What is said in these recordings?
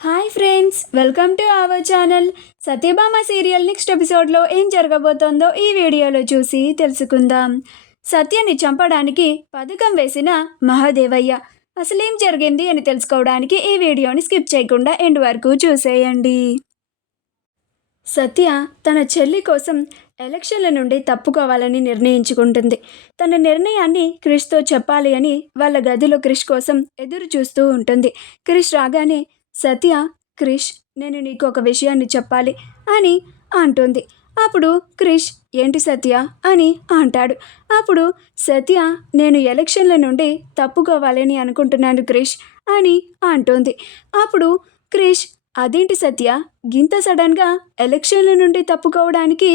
Hi friends, welcome to our channel. Satyabhama serial next ఎపిసోడ్లో ఏం జరగబోతోందో ఈ వీడియోలో చూసి తెలుసుకుందాం. సత్యని చంపడానికి పథకం వేసిన మహాదేవయ్య అసలేం జరిగింది అని తెలుసుకోవడానికి ఈ వీడియోని స్కిప్ చేయకుండా ఎండ్ వరకు చూసేయండి. సత్య తన చెల్లి కోసం ఎలక్షన్ల నుండి తప్పుకోవాలని నిర్ణయించుకుంటుంది. తన నిర్ణయాన్ని క్రిష్తో చెప్పాలి అని వాళ్ళ గదిలో క్రిష్ కోసం ఎదురు చూస్తూ ఉంటుంది. క్రిష్ రాగానే సత్య, క్రిష్, నేను నీకు ఒక విషయాన్ని చెప్పాలి అని అంటుంది. అప్పుడు క్రిష్, ఏంటి సత్య అని అంటాడు. అప్పుడు సత్య, నేను ఎలక్షన్ల నుండి తప్పుకోవాలని అనుకుంటున్నాను క్రిష్ అని అంటుంది. అప్పుడు క్రిష్, అదేంటి సత్య, గింత సడన్గా ఎలక్షన్ల నుండి తప్పుకోవడానికి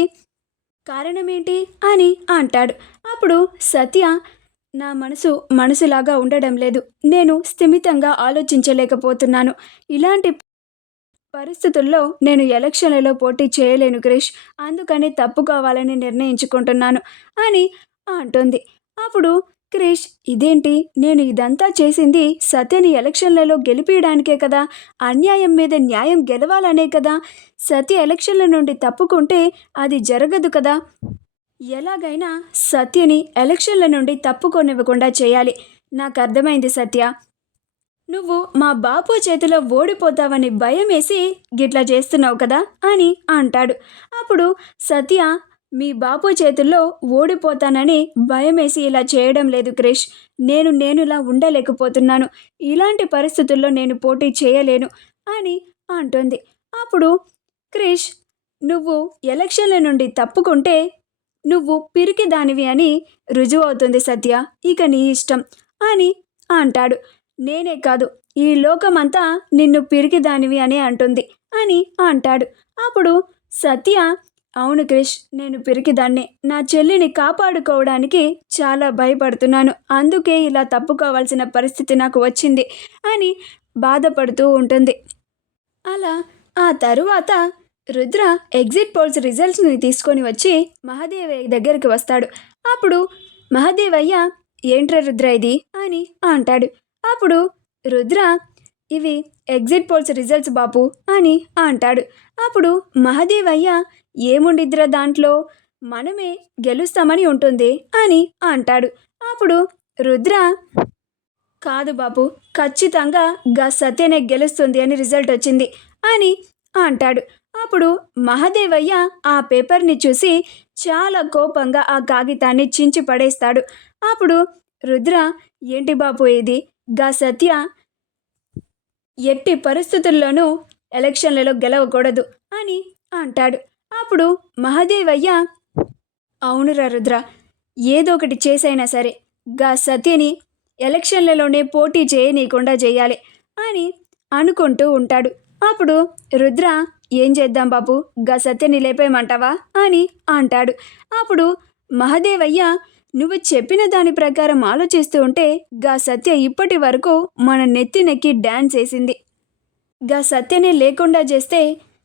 కారణమేంటి అని అంటాడు. అప్పుడు సత్య, నా మనసులాగా ఉండడం లేదు, నేను స్థిమితంగా ఆలోచించలేకపోతున్నాను. ఇలాంటి పరిస్థితుల్లో నేను ఎలక్షన్లలో పోటీ చేయలేను క్రిష్, అందుకని తప్పుకోవాలని నిర్ణయించుకుంటున్నాను అని అంటుంది. అప్పుడు క్రిష్, ఇదేంటి, నేను ఇదంతా చేసింది సత్యని ఎలక్షన్లలో గెలిపించడానికే కదా, అన్యాయం మీద న్యాయం గెలవాలనే కదా. సత్య ఎలక్షన్ల నుండి తప్పుకుంటే అది జరగదు కదా. ఎలాగైనా సత్యని ఎలక్షన్ల నుండి తప్పుకొనివ్వకుండా చేయాలి. నాకు అర్థమైంది సత్య, నువ్వు మా బాపు చేతిలో ఓడిపోతావని భయం వేసి గిట్లా చేస్తున్నావు కదా అని అంటాడు. అప్పుడు సత్య, మీ బాపు చేతుల్లో ఓడిపోతానని భయమేసి ఇలా చేయడం లేదు క్రిష్, నేనులా ఉండలేకపోతున్నాను, ఇలాంటి పరిస్థితుల్లో నేను పోటీ చేయలేను అని అంటుంది. అప్పుడు క్రిష్, నువ్వు ఎలక్షన్ల నుండి తప్పుకుంటే నువ్వు పిరికి దానివి అని రుజువు అవుతుంది సత్య, ఇక నీ ఇష్టం అని అంటాడు. నేనే కాదు, ఈ లోకమంతా నిన్ను పిరికి దానివి అని అంటుంది అని అంటాడు. అప్పుడు సత్య, అవును క్రిష్, నేను పిరికిదాన్నే, నా చెల్లిని కాపాడుకోవడానికి చాలా భయపడుతున్నాను, అందుకే ఇలా తప్పుకోవాల్సిన పరిస్థితి నాకు వచ్చింది అని బాధపడుతూ ఉంటుంది. అలా ఆ తరువాత రుద్ర ఎగ్జిట్ పోల్స్ రిజల్ట్స్ని తీసుకొని వచ్చి మహాదేవయ్య దగ్గరికి వస్తాడు. అప్పుడు మహాదేవయ్య, ఏంట్రా రుద్ర ఇది అని అంటాడు. అప్పుడు రుద్ర, ఇవి ఎగ్జిట్ పోల్స్ రిజల్ట్స్ బాపు అని అంటాడు. అప్పుడు మహాదేవయ్య, ఏముండిద్రా దాంట్లో, మనమే గెలుస్తామని ఉంటుంది అని అంటాడు. అప్పుడు రుద్ర, కాదు బాపు, ఖచ్చితంగా గా సత్యనే గెలుస్తుంది అని రిజల్ట్ వచ్చింది అని అంటాడు. అప్పుడు మహాదేవయ్య ఆ పేపర్ని చూసి చాలా కోపంగా ఆ కాగితాన్ని చించి పడేస్తాడు. అప్పుడు రుద్ర, ఏంటి బాపు ఇది, గా సత్య ఎట్టి పరిస్థితుల్లోనూ ఎలక్షన్లలో గెలవకూడదు అని అంటాడు. అప్పుడు మహాదేవయ్య, అవునురా రుద్ర, ఏదో ఒకటి చేసైనా సరే గా సత్యని ఎలక్షన్లలోనే పోటీ చేయనీయకుండా చేయాలి అని అనుకుంటూ ఉంటాడు. అప్పుడు రుద్ర, ఏం చేద్దాం బాబు, గా సత్యని లేపేయమంటావా అని అంటాడు. అప్పుడు మహాదేవయ్య, నువ్వు చెప్పిన దాని ప్రకారం ఆలోచిస్తూ ఉంటే గా సత్య ఇప్పటి వరకు మన నెత్తి నెక్కి డ్యాన్స్ వేసింది, గా సత్యనే లేకుండా చేస్తే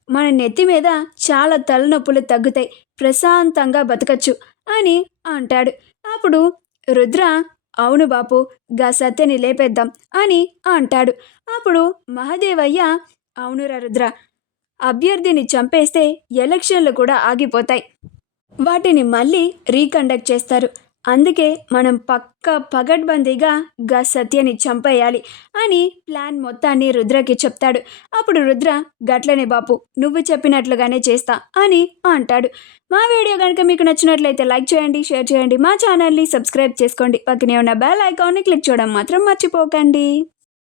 మన నెత్తి మీద చాలా తలనొప్పులు తగ్గుతాయి, ప్రశాంతంగా బతకచ్చు అని అంటాడు. అప్పుడు రుద్ర, అవును బాపు, గా సత్యని లేపేద్దాం అని అంటాడు. అప్పుడు మహాదేవయ్య, అవునురా రుద్ర, అభ్యర్థిని చంపేస్తే ఎలక్షన్లు కూడా ఆగిపోతాయి, వాటిని మళ్ళీ రీకండక్ట్ చేస్తారు, అందుకే మనం పగడ్బందీగా గా సత్యని చంపేయాలి అని ప్లాన్ మొత్తాన్ని రుద్రకి చెప్తాడు. అప్పుడు రుద్ర, గట్లనే బాపు, నువ్వు చెప్పినట్లుగానే చేస్తా అని అంటాడు. మా వీడియో కనుక మీకు నచ్చినట్లయితే లైక్ చేయండి, షేర్ చేయండి, మా ఛానల్ని సబ్స్క్రైబ్ చేసుకోండి, పక్కనే ఉన్న బెల్ ఐకాన్ని క్లిక్ చేయడం మాత్రం మర్చిపోకండి.